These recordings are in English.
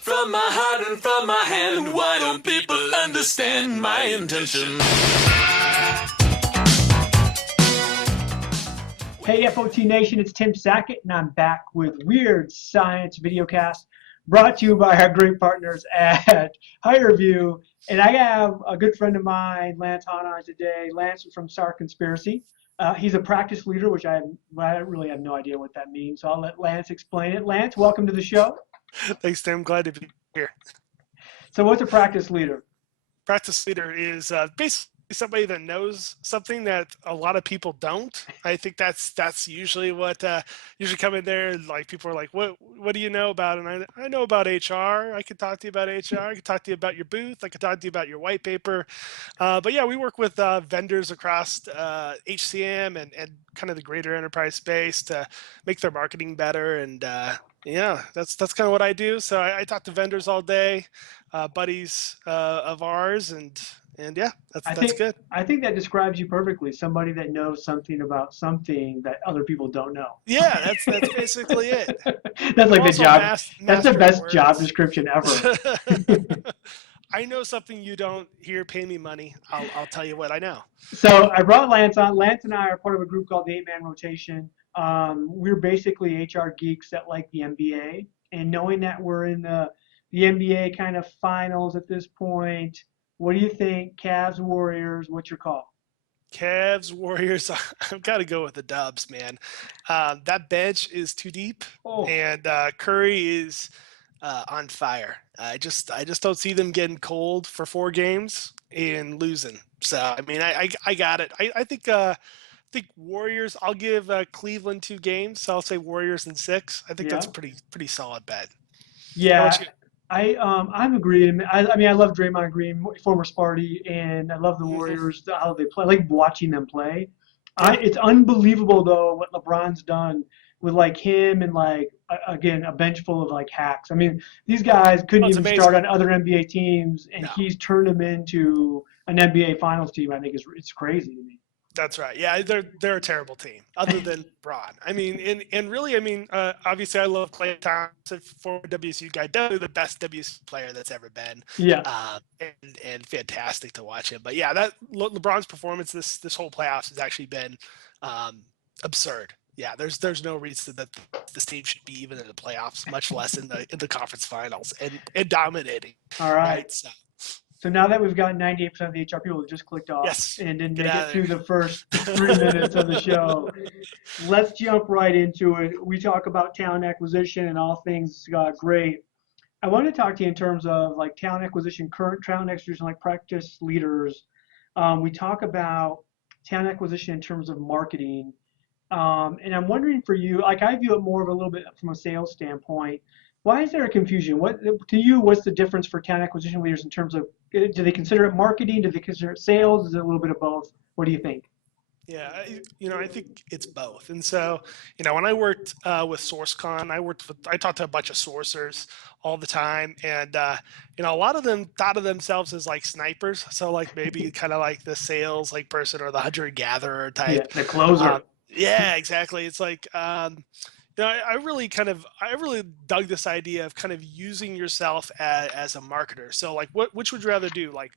from my heart and from my hand. Why don't people understand my intention? Hey, FOT Nation, it's Tim Sackett, and I'm back with Weird Science Videocast, brought to you by our great partners at HireView. And I have a good friend of mine, Lance Haun, on today. Lance is from Starr Conspiracy. He's a practice leader, which I really have no idea what that means, so I'll let Lance explain it. Lance, welcome to the show. Thanks, Tim. Glad to be here. So what's a practice leader? Practice leader is basically somebody that knows something that a lot of people don't. I think that's usually what usually come in there. Like people are like, what do you know about? And I know about HR. I could talk to you about HR. I could talk to you about your booth. I could talk to you about your white paper. But yeah, we work with vendors across HCM and kind of the greater enterprise space to make their marketing better. And yeah, that's kind of what I do. So I talk to vendors all day, buddies of ours, and yeah, that's good. I think that describes you perfectly. Somebody that knows something about something that other people don't know. Yeah, that's basically it. That's like the job. That's the best job description ever. I know something you don't. Here, pay me money. I'll tell you what I know. So I brought Lance on. Lance and I are part of a group called the 8-Man Rotation. We're basically HR geeks that like the NBA. And knowing that we're in the NBA kind of finals at this point, what do you think? Cavs, Warriors, what's your call? Cavs, Warriors. I've got to go with the Dubs, man. That bench is too deep, and Curry is on fire. I just don't see them getting cold for 4 games and losing. So I mean, I got it. I think Warriors. I'll give Cleveland 2 games, so I'll say Warriors in 6. I think that's a pretty solid bet. Yeah, I'm agreeing. I mean, I love Draymond Green, former Sparty, and I love the Warriors, how they play. I like watching them play. It's unbelievable though what LeBron's done with like him and like again a bench full of like hacks. I mean, these guys couldn't even start on other NBA teams, and he's turned them into an NBA Finals team. I think it's crazy to me. That's right. Yeah, they're a terrible team, other than Braun. I mean, and really, I mean, obviously, I love Klay Thompson, former WSU guy, definitely the best WSU player that's ever been. Yeah. And fantastic to watch him. But yeah, that LeBron's performance this whole playoffs has actually been absurd. Yeah, there's no reason that this team should be even in the playoffs, much less in the conference finals and dominating. All right. So now that we've got 98% of the HR people who just clicked off and didn't make it through the first 3 minutes of the show, let's jump right into it. We talk about talent acquisition and all things great. I want to talk to you in terms of like talent acquisition, current talent acquisition, like practice leaders. We talk about talent acquisition in terms of marketing. And I'm wondering for you, like I view it more of a little bit from a sales standpoint. Why is there a confusion? What to you? What's the difference for talent acquisition leaders in terms of do they consider it marketing? Do they consider it sales? Is it a little bit of both? What do you think? Yeah, I think it's both. And so, when I worked with SourceCon, I talked to a bunch of sourcers all the time, and a lot of them thought of themselves as like snipers. So like maybe kind of like the sales like person or the hunter gatherer type. Yeah, the closer. Yeah, exactly. It's like. I really dug this idea of kind of using yourself as a marketer. So like, which would you rather do? Like,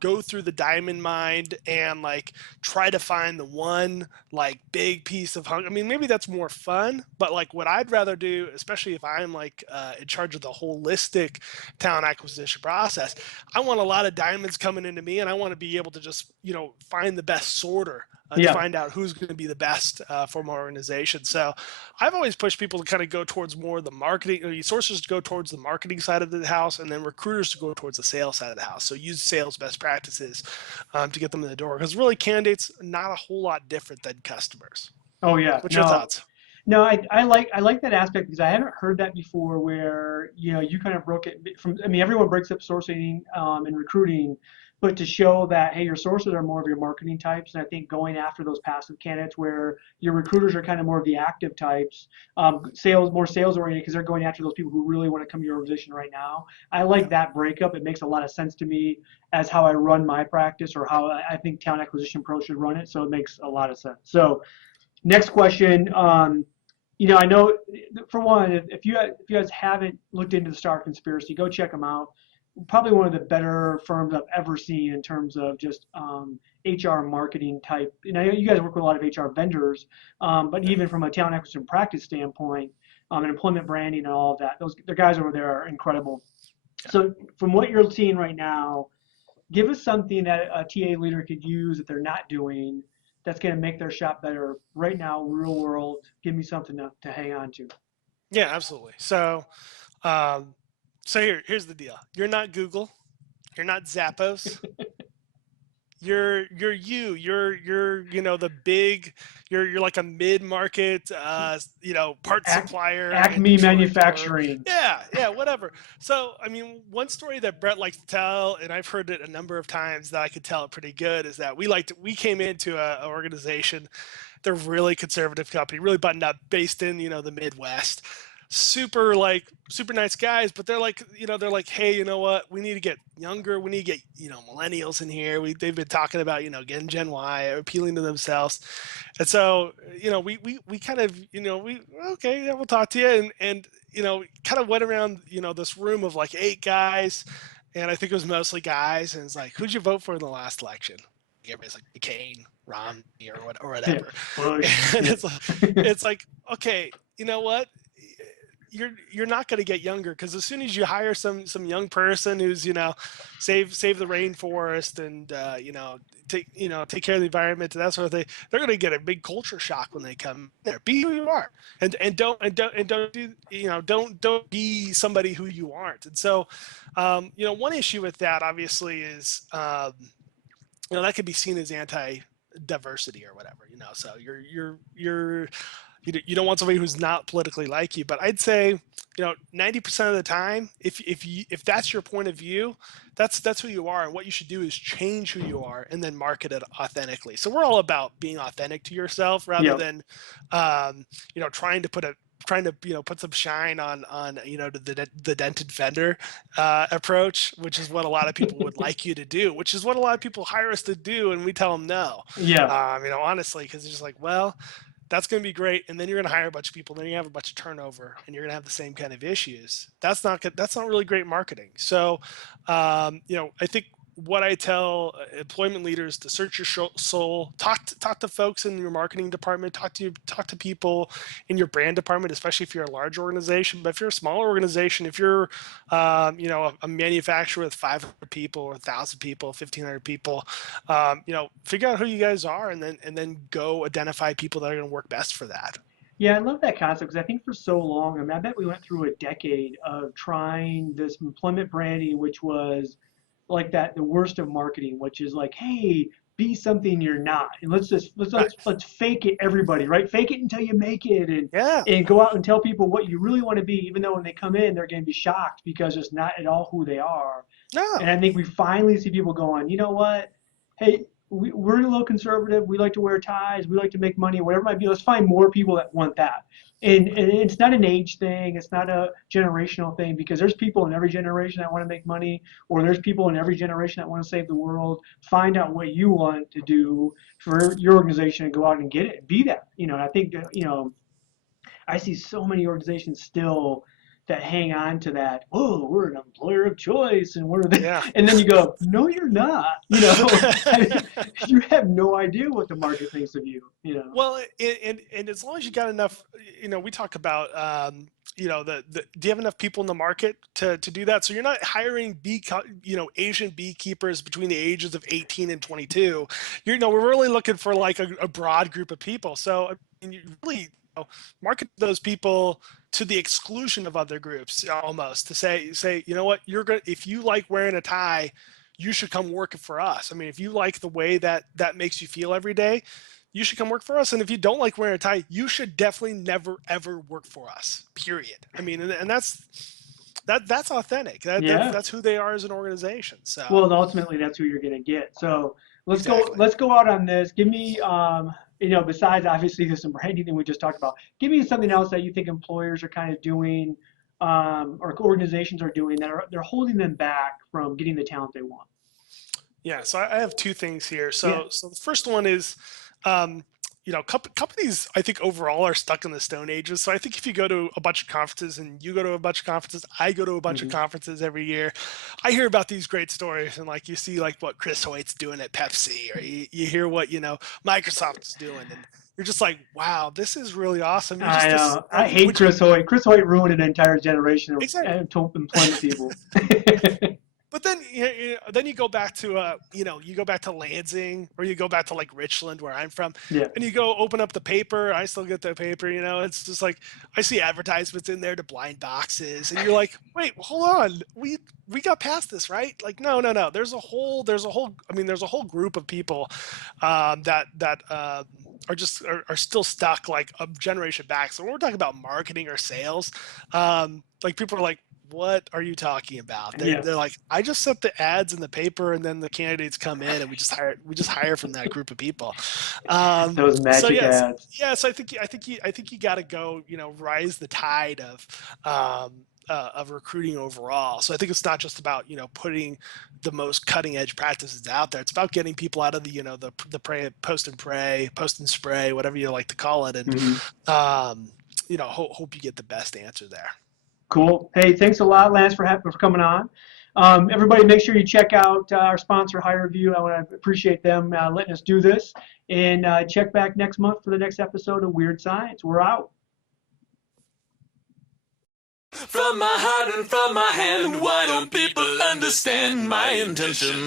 go through the diamond mine and like try to find the one like big piece of hunger. I mean, maybe that's more fun, but like what I'd rather do, especially if I'm like in charge of the holistic talent acquisition process, I want a lot of diamonds coming into me, and I want to be able to just find the best sorter. To find out who's going to be the best for my organization. So I've always pushed people to kind of go towards more the marketing, sources to go towards the marketing side of the house, and then recruiters to go towards the sales side of the house. So use sales best practices to get them in the door. Because really, candidates not a whole lot different than customers. Oh yeah. What's your thoughts? No, I like that aspect because I haven't heard that before. Where you kind of broke it from. I mean, everyone breaks up sourcing and recruiting. But to show that, hey, your sources are more of your marketing types, and I think going after those passive candidates where your recruiters are kind of more of the active types, more sales oriented because they're going after those people who really want to come to your organization right now. I like that breakup. It makes a lot of sense to me as how I run my practice or how I think talent acquisition pros should run it. So it makes a lot of sense. So next question, I know, for one, if you guys haven't looked into the Starr Conspiracy, go check them out. Probably one of the better firms I've ever seen in terms of just HR marketing type. I know you guys work with a lot of HR vendors, but even from a talent acquisition practice standpoint, and employment branding and all of that, the guys over there are incredible. So from what you're seeing right now, give us something that a TA leader could use that they're not doing that's going to make their shop better right now, real world. Give me something to hang on to. Yeah, absolutely. So, here's the deal. You're not Google. You're not Zappos. You're the big, you're like a mid-market part supplier, Acme Manufacturing. Yeah, whatever. So I mean, one story that Brett likes to tell, and I've heard it a number of times that I could tell it pretty good, is that we came into an organization. They're really conservative company, really buttoned up, based in the Midwest. Super nice guys, but they're like, hey, you know what? We need to get younger. We need to get millennials in here. They've been talking about getting Gen Y, appealing to themselves, and so we kind of okay, yeah, we'll talk to you, and kind of went around this room of like 8 guys, and I think it was mostly guys, and it's like, who'd you vote for in the last election? Everybody's like McCain, Romney, or whatever. Yeah. And it's like, okay, you know what? You're not going to get younger, because as soon as you hire some young person who's save the rainforest and take care of the environment and that sort of thing, they're going to get a big culture shock when they come there. Be who you are, and don't do don't be somebody who you aren't. And so one issue with that obviously is that could be seen as anti-diversity or whatever. So you don't want somebody who's not politically like you. But I'd say 90% of the time, if that's your point of view, that's who you are, and what you should do is change who you are and then market it authentically. So we're all about being authentic to yourself rather than trying to put some shine on the dented vendor approach, which is what a lot of people would like you to do, which is what a lot of people hire us to do, and we tell them no. Honestly, because it's just like, well, that's going to be great, and then you're going to hire a bunch of people, then you have a bunch of turnover, and you're going to have the same kind of issues. That's not really great marketing. So I think what I tell employment leaders to search your soul, talk to folks in your marketing department, talk to people in your brand department, especially if you're a large organization. But if you're a smaller organization, if you're a manufacturer with 500 people or 1,000 people, 1,500 people, figure out who you guys are, and then go identify people that are going to work best for that. Yeah, I love that concept, because I think for so long, I bet we went through a decade of trying this employment branding, which was like the worst of marketing, which is like, hey, be something you're not, and let's fake it, everybody, right? Fake it until you make it, and go out and tell people what you really want to be, even though when they come in, they're going to be shocked because it's not at all who they are. No. And I think we finally see people going, you know what? Hey, we're a little conservative. We like to wear ties. We like to make money, whatever it might be. Let's find more people that want that. And it's not an age thing. It's not a generational thing, because there's people in every generation that want to make money, or there's people in every generation that want to save the world. Find out what you want to do for your organization and go out and get it. Be that. I think that, I see so many organizations still that hang on to that. Oh, we're an employer of choice, and we're and then you go, no, you're not. You have no idea what the market thinks of you. Well, and as long as you got enough, we talk about do you have enough people in the market to do that? So you're not hiring Asian beekeepers between the ages of 18 and 22. We're really looking for like a broad group of people. So you really market those people to the exclusion of other groups, almost, to say, you know what, if you like wearing a tie, you should come work for us. I mean, if you like the way that makes you feel every day, you should come work for us. And if you don't like wearing a tie, you should definitely never, ever work for us, period. I mean, and that's authentic. That's who they are as an organization. So, well, and ultimately that's who you're going to get. So let's go out on this. Give me, besides obviously there's some branding that we just talked about, give me something else that you think employers are kind of doing, or organizations are doing, that they're holding them back from getting the talent they want. Yeah. So I have 2 things here. So the first one is, companies, I think overall are stuck in the Stone Ages. So I think if you go to a bunch of conferences and you go to a bunch of conferences, I go to a bunch of conferences every year, I hear about these great stories, and like you see like what Chris Hoyt's doing at Pepsi, or you hear what, Microsoft's doing, and you're just like, wow, this is really awesome. I know. I hate Chris Hoyt. Chris Hoyt ruined an entire generation of employment people. But then, then you go back to, you go back to Lansing, or you go back to like Richland, where I'm from, and you go open up the paper. I still get the paper. It's just like I see advertisements in there to blind boxes, and you're like, wait, hold on, we got past this, right? Like, no. There's a whole group of people that are still stuck like a generation back. So when we're talking about marketing or sales, like people are like, what are you talking about? They're like, I just set the ads in the paper, and then the candidates come in, and we just hire from that group of people. Those magic ads. Yeah. So I think you got to go, rise the tide of recruiting overall. So I think it's not just about, putting the most cutting edge practices out there. It's about getting people out of the, the post and pray, post and spray, whatever you like to call it. And, hope you get the best answer there. Cool. Hey, thanks a lot, Lance, for coming on. Everybody, make sure you check out our sponsor, Hire Review. I want to appreciate them letting us do this. And check back next month for the next episode of Weird Science. We're out. From my heart and from my hand, why don't people understand my intention?